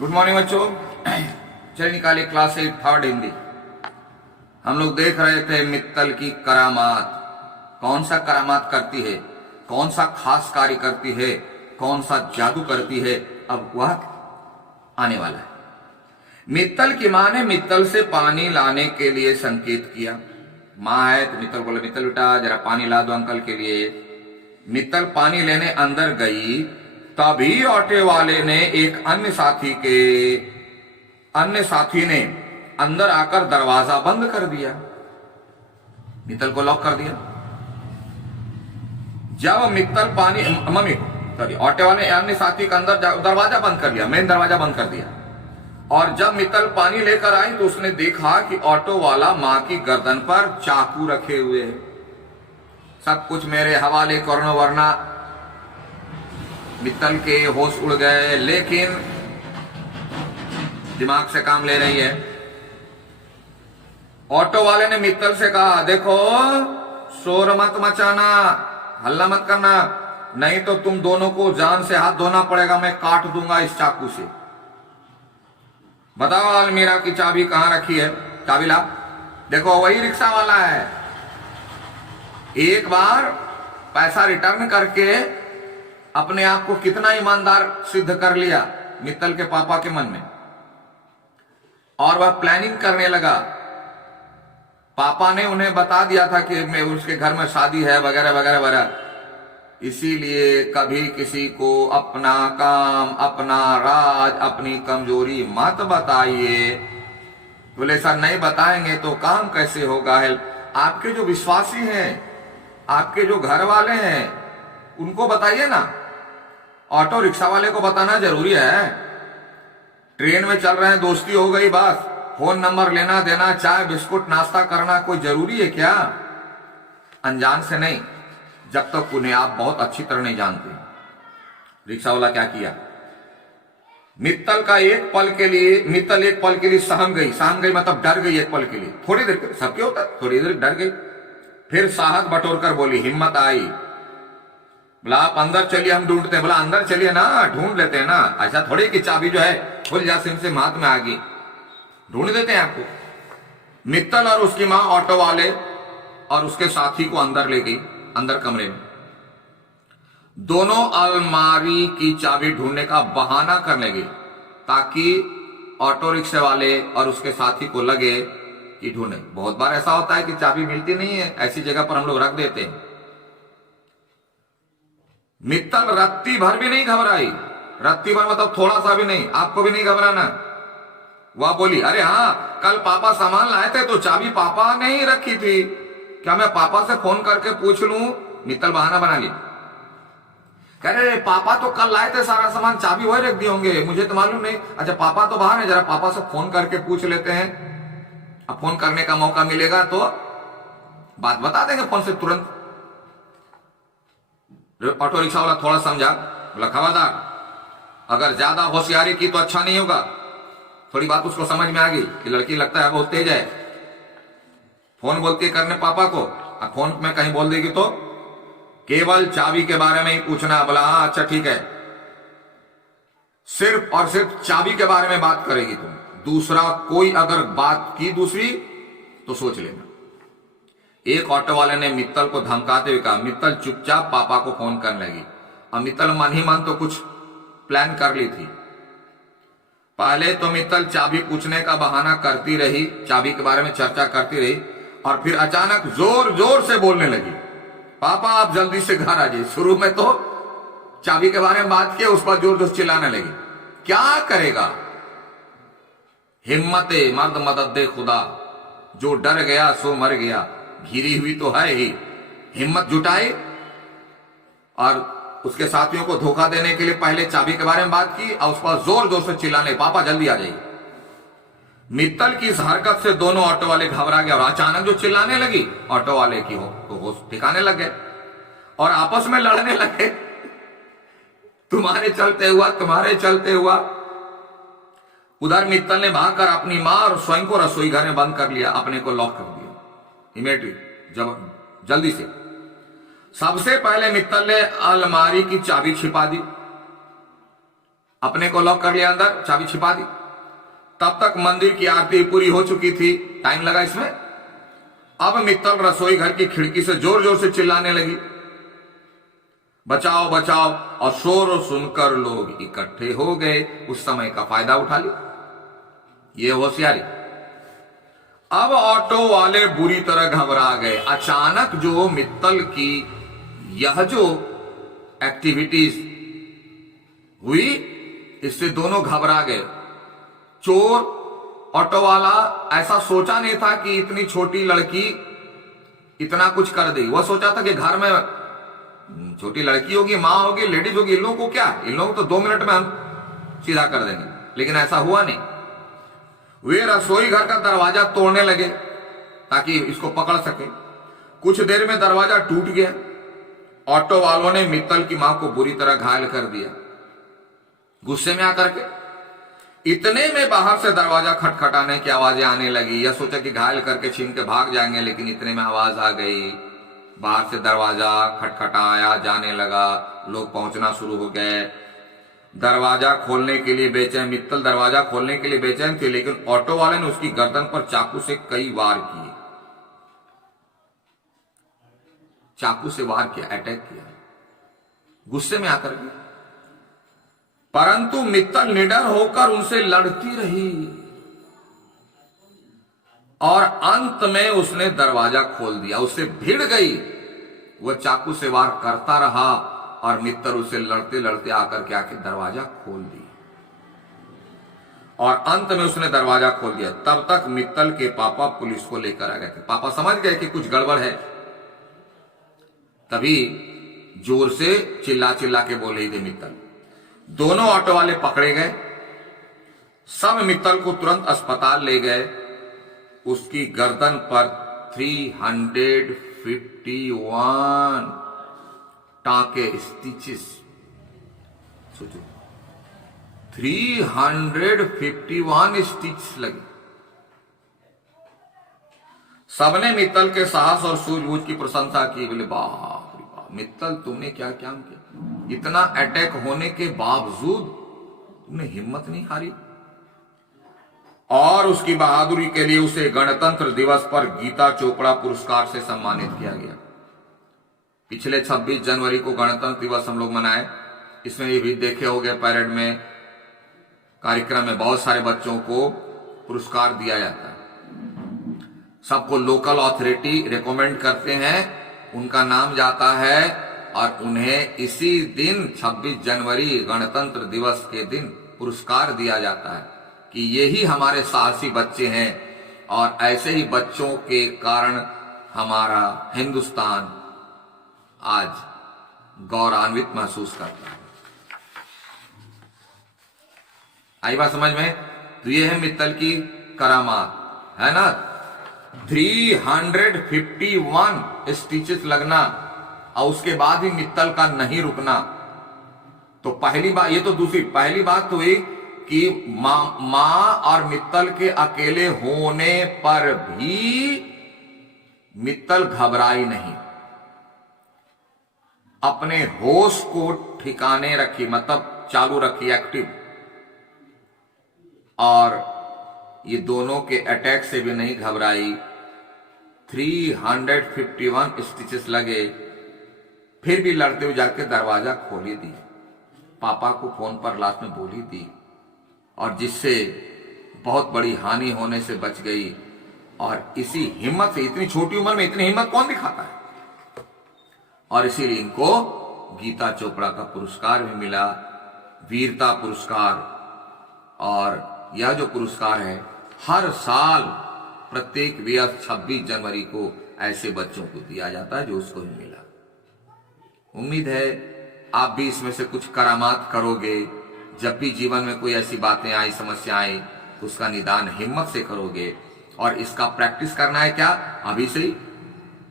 Good morning बच्चों। चलिए निकालिए क्लास 8 थर्ड हिंदी। हम लोग देख रहे थे मित्तल की करामात। कौन सा करामात करती है, कौन सा खास कार्य करती है, कौन सा जादू करती है, अब वह आने वाला है। मित्तल की मां ने मित्तल से पानी लाने के लिए संकेत किया। मां है तो मित्तल बोले, मित्तल बेटा जरा पानी ला दो अंकल के लिए। मित्तल पानी लेने अंदर गई, तभी ऑटो वाले ने एक अन्य साथी ने अंदर आकर दरवाजा बंद कर दिया, मित्तल को लॉक कर दिया। जब मित्तल पानी ऑटो वाले अन्य साथी का अंदर दरवाजा बंद कर दिया, मेन दरवाजा बंद कर दिया। और जब मित्तल पानी लेकर आई तो उसने देखा कि ऑटो वाला मां की गर्दन पर चाकू रखे हुए है। सब कुछ मेरे हवाले करो वरना मित्तल के होश उड़ गए, लेकिन दिमाग से काम ले रही है। ऑटो वाले ने मित्तल से कहा, देखो शोर मत मचाना, हल्ला मत करना, नहीं तो तुम दोनों को जान से हाथ धोना पड़ेगा, मैं काट दूंगा इस चाकू से। बताओ अलमीरा की चाबी कहां रखी है, चाबी ला। देखो वही रिक्शा वाला है, एक बार पैसा रिटर्न करके अपने आप को कितना ईमानदार सिद्ध कर लिया मित्तल के पापा के मन में, और वह प्लानिंग करने लगा। पापा ने उन्हें बता दिया था कि मैं उसके घर में शादी है वगैरह वगैरह वगैरह, इसीलिए कभी किसी को अपना काम, अपना राज, अपनी कमजोरी मत बताइए। बोले सर नहीं बताएंगे तो काम कैसे होगा। है आपके जो विश्वासी हैं, आपके जो घर वाले हैं, उनको बताइए ना। ऑटो रिक्शा वाले को बताना जरूरी है। ट्रेन में चल रहे हैं, दोस्ती हो गई बस, फोन नंबर लेना देना, चाय बिस्कुट नाश्ता करना कोई जरूरी है क्या? अनजान से नहीं, जब तक उन्हें आप बहुत अच्छी तरह नहीं जानते। रिक्शा वाला क्या किया, मित्तल एक पल के लिए सहम गई मतलब डर गई एक पल के लिए, थोड़ी देर, सबके होता है, थोड़ी देर डर गई। फिर साहस बटोर कर बोली, हिम्मत आई। बोला आप अंदर चलिए, हम ढूंढते हैं। बोला अंदर चलिए ना, ढूंढ लेते हैं ना, ऐसा थोड़ी कि चाबी जो है खुल जा से हाथ में आ गई, ढूंढ देते हैं आपको। मित्तल और उसकी मां ऑटो वाले और उसके साथी को अंदर ले गई, अंदर कमरे में। दोनों अलमारी की चाबी ढूंढने का बहाना करने लगे, ताकि ऑटो रिक्शे वाले और उसके साथी को लगे कि ढूंढे। बहुत बार ऐसा होता है कि चाबी मिलती नहीं है, ऐसी जगह पर हम लोग रख देते हैं। मित्तल रत्ती भर भी नहीं घबराई, रत्ती भर मतलब थोड़ा सा भी नहीं, आपको भी नहीं घबराना। वह बोली, अरे हाँ कल पापा सामान लाए थे तो चाबी पापा ने ही रखी थी, क्या मैं पापा से फोन करके पूछ लूं? मित्तल बहाना बना ली, कह रहे पापा तो कल लाए थे सारा सामान, चाबी वही रख दिए होंगे, मुझे तो मालूम नहीं। अच्छा पापा तो बाहर है, जरा पापा से फोन करके पूछ लेते हैं। अब फोन करने का मौका मिलेगा तो बात बता देंगे फोन से तुरंत। ऑटो रिक्शा वाला थोड़ा समझा, बोला खबरदार, अगर ज्यादा होशियारी की तो अच्छा नहीं होगा। थोड़ी बात उसको समझ में आ गई कि लड़की लगता है बहुत तेज है, फोन बोलती है करने पापा को, और फोन में कहीं बोल देगी तो केवल चाबी के बारे में ही पूछना। बोला हाँ अच्छा ठीक है, सिर्फ और सिर्फ चाबी के बारे में बात करेगी तुम, दूसरा कोई अगर बात की दूसरी तो सोच लेना। एक ऑटो वाले ने मित्तल को धमकाते हुए कहा। मित्तल चुपचाप पापा को फोन करने लगी, और मित्तल मन ही मन तो कुछ प्लान कर ली थी। पहले तो मित्तल चाबी पूछने का बहाना करती रही, चाबी के बारे में चर्चा करती रही, और फिर अचानक जोर जोर से बोलने लगी, पापा आप जल्दी से घर आ जाइए। शुरू में तो चाबी के बारे में बात की, उस पर जोर जोर चिल्लाने लगी। क्या करेगा, हिम्मते मर्द मदद दे खुदा, जो डर गया सो मर गया, घिरी हुई तो है ही। हिम्मत जुटाई और उसके साथियों को धोखा देने के लिए पहले चाबी के बारे में बात की, और उस पर जोर जोर से चिल्लाने, पापा जल्दी आ जाइए। मित्तल की इस हरकत से दोनों ऑटो वाले घबरा गए, और अचानक जो चिल्लाने लगी, ऑटो वाले की होश ठिकाने लग गए और आपस में लड़ने लगे, तुम्हारे चलते हुआ। उधर मित्तल ने भागकर अपनी मां और स्वयं को रसोई घर में बंद कर लिया, अपने को लॉक कर दिया इमीडिएटली, जल्दी से। सबसे पहले मित्तल ने अलमारी की चाबी छिपा दी, अपने को लॉक कर लिया अंदर, चाबी छिपा दी। तब तक मंदिर की आरती पूरी हो चुकी थी, टाइम लगा इसमें। अब मित्तल रसोई घर की खिड़की से जोर जोर से चिल्लाने लगी, बचाओ बचाओ, और शोर सुनकर लोग इकट्ठे हो गए। उस समय का फायदा उठा लिया, ये होशियारी। अब ऑटो वाले बुरी तरह घबरा गए। अचानक जो मित्तल की यह जो एक्टिविटीज हुई, इससे दोनों घबरा गए। चोर, ऑटो वाला ऐसा सोचा नहीं था कि इतनी छोटी लड़की इतना कुछ कर देगी। वह सोचा था कि घर में छोटी लड़की होगी, मां होगी, लेडीज होगी, इन लोगों को क्या, इन लोगों को तो 2 मिनट में हम सीधा कर देंगे। लेकिन ऐसा हुआ नहीं। वे रसोई घर का दरवाजा तोड़ने लगे ताकि इसको पकड़ सके। कुछ देर में दरवाजा टूट गया। ऑटो वालों ने मित्तल की मां को बुरी तरह घायल कर दिया। गुस्से में आकर के इतने में बाहर से दरवाजा खटखटाने की आवाजें आने लगी। यह सोचा कि घायल करके छीन के भाग जाएंगे, लेकिन इतने में आवाज आ गई। बाहर से दरवाजा खटखटाया जाने लगा, लोग पहुंचना शुरू हो गए। दरवाजा खोलने के लिए बेचैन, मित्तल दरवाजा खोलने के लिए बेचैन थे, लेकिन ऑटो वाले ने उसकी गर्दन पर चाकू से कई वार किए। चाकू से वार किया, अटैक किया, गुस्से में आकर के। परंतु मित्तल निडर होकर उनसे लड़ती रही और अंत में उसने दरवाजा खोल दिया। उससे भिड़ गई, वह चाकू से वार करता रहा और मित्तल उसे लड़ते लड़ते आकर के आके दरवाजा खोल दिया और अंत में उसने दरवाजा खोल दिया। तब तक मित्तल के पापा पुलिस को लेकर आ गए थे। पापा समझ गए कि कुछ गड़बड़ है, तभी जोर से चिल्ला चिल्ला के बोल रही थी मित्तल। दोनों ऑटो वाले पकड़े गए। सब मित्तल को तुरंत अस्पताल ले गए। उसकी गर्दन पर 351 टाके, स्टिचेस, सोचो 351 स्टिच लगे। सबने मित्तल के साहस और सूझबूझ की प्रशंसा की। बोले बाप रे बाप, मित्तल तुमने क्या क्या किया, इतना अटैक होने के बावजूद तुमने हिम्मत नहीं हारी। और उसकी बहादुरी के लिए उसे गणतंत्र दिवस पर गीता चोपड़ा पुरस्कार से सम्मानित किया गया। पिछले 26 जनवरी को गणतंत्र दिवस हम लोग मनाए। इसमें ये भी देखे होंगे, परेड में, कार्यक्रम में बहुत सारे बच्चों को पुरस्कार दिया जाता है। सबको लोकल अथॉरिटी रिकमेंड करते हैं, उनका नाम जाता है और उन्हें इसी दिन 26 जनवरी गणतंत्र दिवस के दिन पुरस्कार दिया जाता है कि यही हमारे साहसी बच्चे हैं और ऐसे ही बच्चों के कारण हमारा हिंदुस्तान आज गौरवान्वित महसूस करता है। आई बात समझ में? तो ये है मित्तल की करामात, है ना। 351 स्टिचेस लगना और उसके बाद ही मित्तल का नहीं रुकना। तो पहली बात ये तो दूसरी, पहली बात तो हुई कि मां और मित्तल के अकेले होने पर भी मित्तल घबराई नहीं, अपने होश को ठिकाने रखी, मतलब चालू रखी, एक्टिव। और ये दोनों के अटैक से भी नहीं घबराई। 351 स्टिचेस लगे, फिर भी लड़ते हुए जाके दरवाजा खोली दी, पापा को फोन पर लास्ट में बोली दी, और जिससे बहुत बड़ी हानि होने से बच गई। और इसी हिम्मत से, इतनी छोटी उम्र में इतनी हिम्मत कौन दिखाता है, और इसीलिए इनको गीता चोपड़ा का पुरस्कार भी मिला, वीरता पुरस्कार। और यह जो पुरस्कार है हर साल प्रत्येक वर्ष 26 जनवरी को ऐसे बच्चों को दिया जाता है जो उसको भी मिला। उम्मीद है आप भी इसमें से कुछ करामात करोगे। जब भी जीवन में कोई ऐसी बातें आई, समस्या आई, तो उसका निदान हिम्मत से करोगे। और इसका प्रैक्टिस करना है क्या, अभी से ही।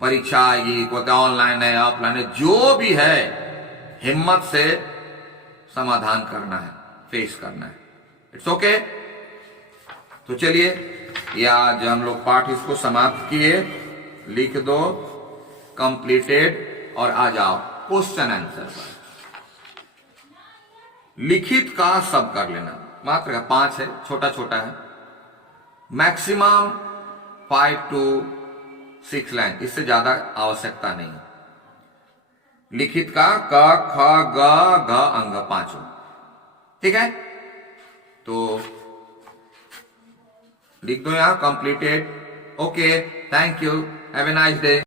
परीक्षा आएगी, कोई ऑनलाइन है, ऑफलाइन है, जो भी है, हिम्मत से समाधान करना है, फेस करना है। It's okay. तो चलिए, ये आज हम लोग पाठ इसको समाप्त किए। लिख दो कंप्लीटेड और आ जाओ क्वेश्चन आंसर पर। लिखित का सब कर लेना, मात्र 5 है, छोटा छोटा है, मैक्सिमम 5 to 6 लाइन, इससे ज्यादा आवश्यकता नहीं है। लिखित का क ख ग घ अंग 5, ठीक है। तो लिख दो यहां completed. Okay, thank you, have a nice day.